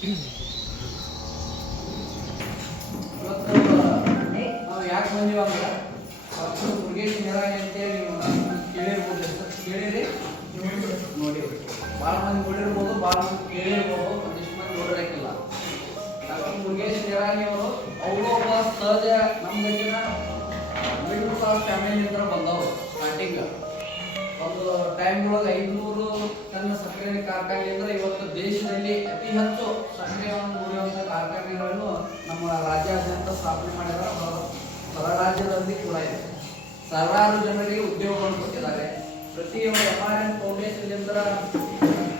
ಇವತ್ತು ನಾವು ಯಾಕೆ ಬಂದೀವಿ ಅಂದ್ರೆ ಡಾಕ್ಟರ್ ಮುರುಗೇಶ್ ನಿರಾಣಿ ಅಂತೇಳಿ ನೀವು ಕೇಳಿರ್ಬೋದು, ಕೇಳಿರಿ, ನೋಡಿ, ಭಾಳ ಮಂದಿ ನೋಡಿರ್ಬೋದು, ಭಾಳ ಮಂದಿ ಕೇಳಿರ್ಬೋದು, ಒಂದಿಷ್ಟು ಮಂದಿ ನೋಡಿರಕ್ಕಿಲ್ಲ. ಡಾಕ್ಟರ್ ಮುರುಗೇಶ್ ನಿರಾಣಿ ಅವರು ಒಬ್ಬ ಸಹಜ ನಮ್ದಕ್ಕಿನ ಮಿಡಲ್ ಕ್ಲಾಸ್ ಫ್ಯಾಮಿಲಿಯಿಂದ ಬಂದವರು. ಸ್ಟಾರ್ಟಿಂಗ್ ಒಂದು ಟೈಮ್ನೊಳಗೆ 500 ಟನ್ ಸಕ್ಕರೆ ಕಾರ್ಖಾನೆಯಿಂದ ಇವತ್ತು ದೇಶದಲ್ಲಿ ಅತಿ ಹೆಚ್ಚು ಸಕ್ಕರೆಯನ್ನು ಮುರಿಯುವಂಥ ಕಾರ್ಖಾನೆಗಳನ್ನು ನಮ್ಮ ರಾಜ್ಯಾದ್ಯಂತ ಸ್ಥಾಪನೆ ಮಾಡಿದ್ದಾರೆ. ಹೊರ ರಾಜ್ಯದಲ್ಲಿ ಕೂಡ ಇದೆ. ಸಾವಿರಾರು ಜನರಿಗೆ ಉದ್ಯೋಗವನ್ನು ಕೊಟ್ಟಿದ್ದಾರೆ. ಪ್ರತಿ MRN ಫೌಂಡೇಶನ್ನಿಂದ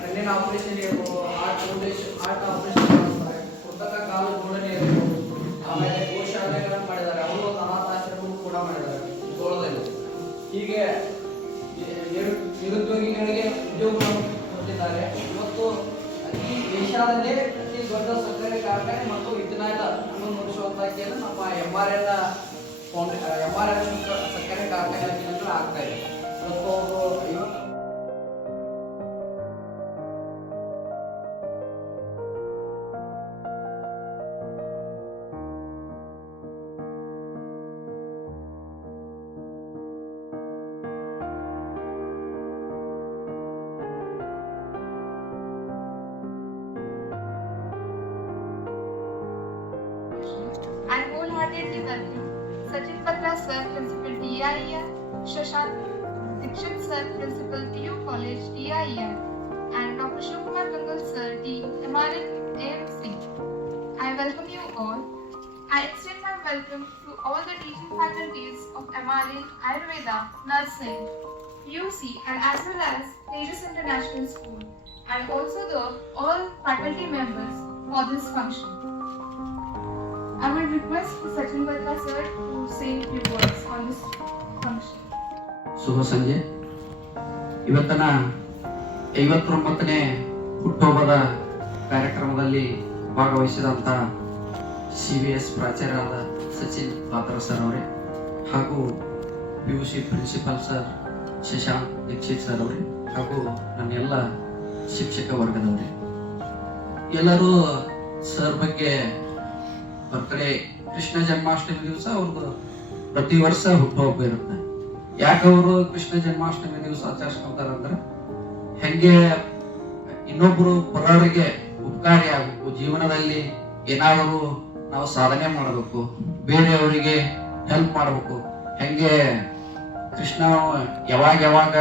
ಕಣ್ಣಿನ ಆಪರೇಷನ್ ಇರ್ಬೋದು, ಹಾರ್ಟ್ ಆಪರೇಷನ್ ಮಾಡ್ತಾರೆ, ಕೃತಕ ಕಾಲು ಜೋಡಣೆ ಇರ್ಬೋದು, ಆಮೇಲೆ ಗೋಶಾಲೆಗಳನ್ನು ಮಾಡಿದ್ದಾರೆ. ಅವರು ಅನಾಥಾಶ್ರಮ ಕೂಡ ಮಾಡಿದ್ದಾರೆ ಜೋಳದಲ್ಲಿ. ಹೀಗೆ ನಿರುದ್ಯೋಗಿಗಳಿಗೆ ಉದ್ಯೋಗವನ್ನು ಕೊಟ್ಟಿದ್ದಾರೆ. ಇವತ್ತು ಅತಿ ಏಷ್ಯಾದಲ್ಲೇ ಅತಿ ದೊಡ್ಡ ಸಕ್ಕರೆ ಕಾರ್ಖಾನೆ ಮತ್ತು ಇಥನಾಲ್ ಅನ್ನು ನುಡಿಸುವಂತ ನಮ್ಮ MRN ಸಕ್ಕರೆ ಕಾರ್ಖಾನೆ ಆಗ್ತಾ ಇದೆ. ಇವತ್ತು ಅವರು I wholeheartedly welcome Sachin Batra Sir, Principal TIER, Shashank Dikshit Sir, Principal TU College TIER, and Dr. Shivkumar Bengal Sir, Dean MRN AMC. I welcome you all. I extend my welcome to all the teaching faculties of MRN Ayurveda, Nursing, UC, and as well as Tejas International School, and also the all faculty members for this function. I will request Sachin Batra sir to say a few words on this function. ಶುಭ ಸಂಜೆ. ಇವತ್ತಿನ 59ನೇ ಹುಟ್ಟುಹಬ್ಬದ ಕಾರ್ಯಕ್ರಮದಲ್ಲಿ ಭಾಗವಹಿಸಿದಂಥ CVS ಪ್ರಾಚಾರ್ಯರಾದ Sachin Batra sir ಅವರೇ ಹಾಗೂ PUC principal sir Shashank Dikshit sir ಅವರೇ ಹಾಗೂ ನನ್ನ ಎಲ್ಲ ಶಿಕ್ಷಕ ವರ್ಗದವರೇ, ಎಲ್ಲರೂ ಸರ್ ಬಗ್ಗೆ ಬರ್ತ್ಡೇ ಕೃಷ್ಣ ಜನ್ಮಾಷ್ಟಮಿ ದಿವಸ ಅವ್ರದ್ದು ಪ್ರತಿ ವರ್ಷ ಹುಟ್ಟುಹಬ್ಬ ಇರುತ್ತೆ. ಯಾಕೆ ಅವರು ಕೃಷ್ಣ ಜನ್ಮಾಷ್ಟಮಿ ದಿವಸ ಆಚರಿಸ್ಕೊಂತಾರಂದ್ರೆ ಹೆಂಗೆ ಇನ್ನೊಬ್ರು ಪರರಿಗೆ ಉಪಕಾರಿ ಆಗಬೇಕು, ಜೀವನದಲ್ಲಿ ಏನಾದರೂ ನಾವು ಸಾಧನೆ ಮಾಡಬೇಕು, ಬೇರೆಯವರಿಗೆ ಹೆಲ್ಪ್ ಮಾಡಬೇಕು, ಹೆಂಗೆ ಕೃಷ್ಣ ಯಾವಾಗ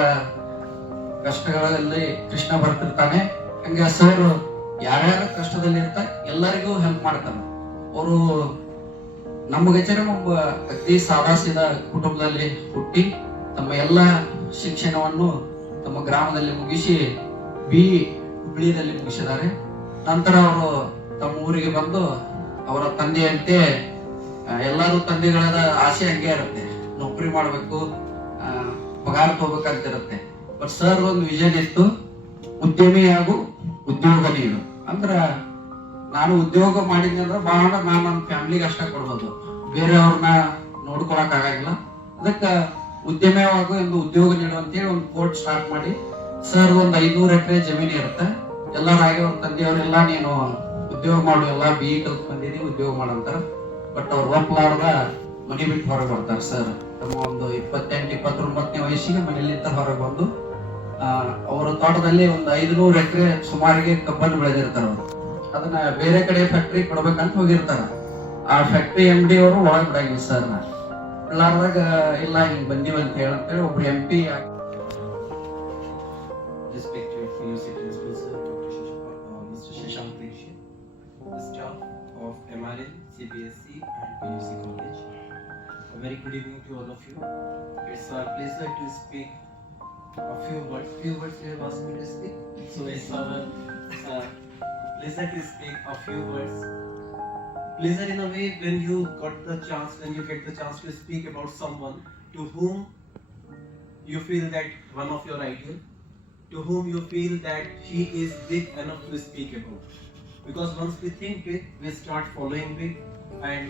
ಕಷ್ಟಗಳಲ್ಲಿ ಕೃಷ್ಣ ಬರ್ತಿರ್ತಾನೆ ಹಂಗೆ ಸರ್ ಯಾರ್ಯಾರ ಕಷ್ಟದಲ್ಲಿ ಇರ್ತಾರೆ ಎಲ್ಲರಿಗೂ ಹೆಲ್ಪ್ ಮಾಡ್ತಾನೆ. ಅವರು ನಮಗಚರ ಒಬ್ಬ ಅತಿ ಸಾದಾಸಿದ ಕುಟುಂಬದಲ್ಲಿ ಹುಟ್ಟಿ ತಮ್ಮ ಎಲ್ಲ ಶಿಕ್ಷಣವನ್ನು ತಮ್ಮ ಗ್ರಾಮದಲ್ಲಿ ಮುಗಿಸಿ ಹುಬ್ಳಿಯಲ್ಲಿ ಮುಗಿಸಿದ್ದಾರೆ. ನಂತರ ಅವರು ತಮ್ಮ ಊರಿಗೆ ಬಂದು ಅವರ ತಂದೆಯಂತೆ ಎಲ್ಲರೂ ತಂದೆಗಳಾದ ಆಸೆ ಹಂಗೆ ಇರುತ್ತೆ, ನೌಕರಿ ಮಾಡಬೇಕು, ಪಗಾರ ತಗೋಬೇಕಂತ ಇರುತ್ತೆ. ಬಟ್ ಸರ್ ಒಂದು ವಿಷನ್ ಇತ್ತು, ಉದ್ಯಮಿ ಹಾಗೂ ಉದ್ಯೋಗ ನೀಡು. ಅಂದ್ರ ನಾನು ಉದ್ಯೋಗ ಮಾಡಿದ್ರೆ ಬಹಳ ನಾನು ನನ್ನ ಫ್ಯಾಮಿಲಿಗೆ ಅಷ್ಟ ಕೊಡ್ಬೋದು, ಬೇರೆಯವ್ರನ್ನ ನೋಡ್ಕೊಳಕ್ ಆಗಂಗಿಲ್ಲ. ಅದಕ್ಕೆ ಉದ್ಯಮವಾಗೂ ಎಂದು ಉದ್ಯೋಗ ನೀಡುವಂತೇಳಿ ಒಂದು ಕೋರ್ಟ್ ಸ್ಟಾರ್ಟ್ ಮಾಡಿ, ಸರ್ ಒಂದು 500 ಎಕರೆ ಜಮೀನು ಇರುತ್ತೆ, ಎಲ್ಲರಾಗಿ ಅವ್ರ ತಂದೆಯವರೆಲ್ಲ ನೀನು ಉದ್ಯೋಗ ಮಾಡು, ಎಲ್ಲ BE ಕಲ್ತ್ ಬಂದಿದ್ದೀನಿ ಉದ್ಯೋಗ ಮಾಡಂತಾರ. ಬಟ್ ಅವ್ರು ಒಪ್ಪಲಾರ್ದ ಮನೆ ಬಿಟ್ಟು ಹೊರಗೆ ಬರ್ತಾರೆ. ಸರ್ ತಮ್ಮ ಒಂದು 28-29ನೇ ವಯಸ್ಸಿಗೆ ಮನೆಯಲ್ಲಿಂದ ಹೊರಗೆ ಬಂದು ಅವರ ತೋಟದಲ್ಲಿ ಒಂದು 500 ಎಕರೆ ಸುಮಾರಿಗೆ ಕಬ್ಬನ್ನು ಬೆಳೆದಿರ್ತಾರ. ಅವರು ಅದನ್ನ ಬೇರೆ ಕಡೆ ಫ್ಯಾಕ್ಟ್ರಿ ಕೊಡ್ಬೇಕಂತ ಹೋಗಿರ್ತಾರ. ಆ ಫ್ಯಾಕ್ಟ್ರಿ MD ಅವರು ಒಳಗೆ ಬಿಡಂಗಿಲ್ಲ ಸರ್. ಬಿಡಲಾರ್ದಾಗ ಇಲ್ಲ ಹಿಂಗ್ ಬಂದಿವ ಅಂತ ಹೇಳಂತೇಳಿ ಒಬ್ರು MP Respected PUC Principal Sir, Mr. Shashank Dikshit, the staff of MRN, CBSC and PUC College. A very good evening to all of you. It's our pleasure to speak a few words. Few words you have asked me to speak. So it's our pleasure to speak a few words. Pleasure in a way when you get the chance to speak about someone to whom you feel that one of your ideal, to whom you feel that he is big enough to speak about. Because once we think big, we start following big and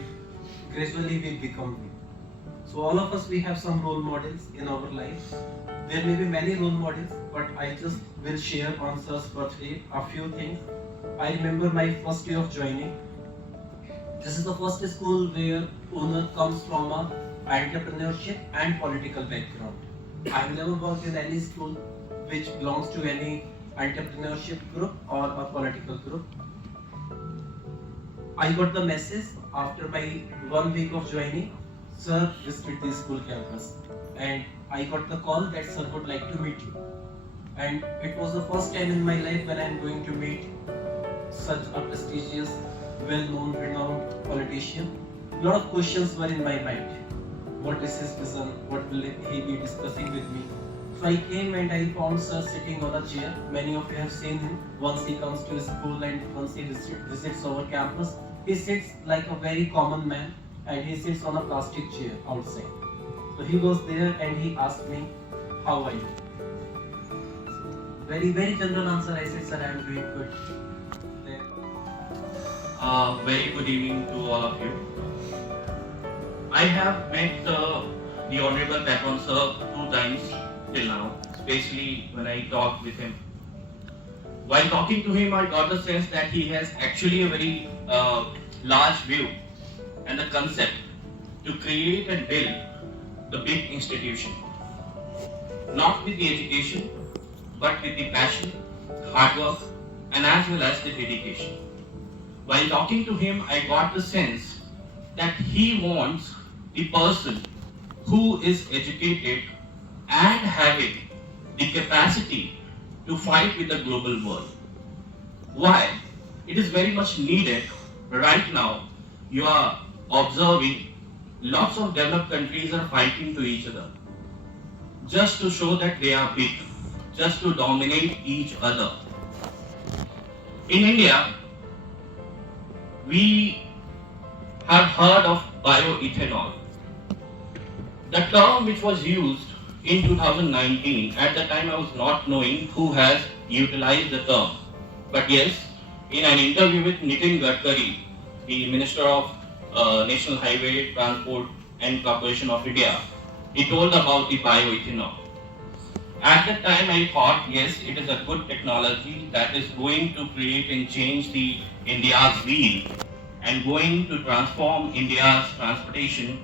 gradually we become big. So all of us, we have some role models in our life. There may be many role models, but I just will share on sir's birthday a few things. I remember my first day of joining. This is the first school where owner comes from a entrepreneurship and political background. I have never worked in any school which belongs to any entrepreneurship group or a political group. I got the message after my 1 week of joining, sir visited the school campus, and I got the call that sir would like to meet you. And it was the first time in my life when I am going to meet such a prestigious, well-known, renowned politician. A lot of questions were in my mind. What is his vision? What will he be discussing with me? So I came and I found sir sitting on a chair. Many of you have seen him once he comes to school and once he visits our campus. He sits like a very common man and he sits on a plastic chair outside. So he was there and he asked me, how are you? Very, very general answer. I said, sir, I am doing good. Then, very good evening to all of you. I have met the Honorable Patron Sir 2 times till now, especially when I talked with him. While talking to him, I got the sense that he has actually a very large view and the concept to create and build the big institution. Not with the education, but with the passion, hard work, and as well as the dedication. While talking to him, I got the sense that he wants the person who is educated and having the capacity to fight with the global world. Why? It is very much needed. Right now, you are observing lots of developed countries are fighting to each other just to show that they are big, just to dominate each other. In India, we have heard of bioethanol. The term which was used in 2019, at the time I was not knowing who has utilized the term. But yes, in an interview with Nitin Gadkari, the Minister of National Highway Transport and Corporation of India, he told about the bioethanol. At that time I thought, yes, it is a good technology that is going to create and change the India's wheel and going to transform India's transportation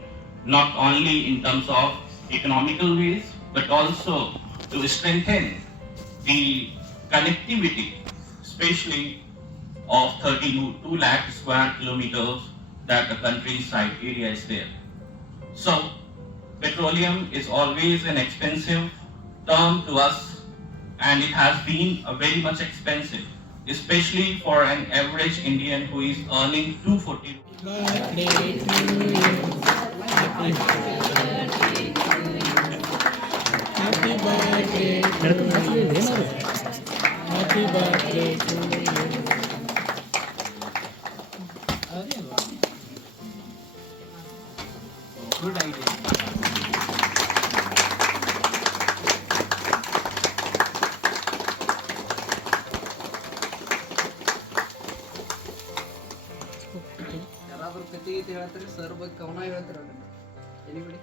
not only in terms of economical ways but also to strengthen the connectivity, especially of 32 lakh square kilometers that the countryside area is there. So petroleum is always an expensive term to us, and it has been a very much expensive, especially for an average Indian who is earning 240 Good idea. ಯಾರಾದ್ರೂ ಕತೆ ಗೀತೆ ಹೇಳ್ತಾರೆ sir ಬಗ್ಗೆ ಕವನ ಹೇಳ್ತಾರಲ್ಲ anybody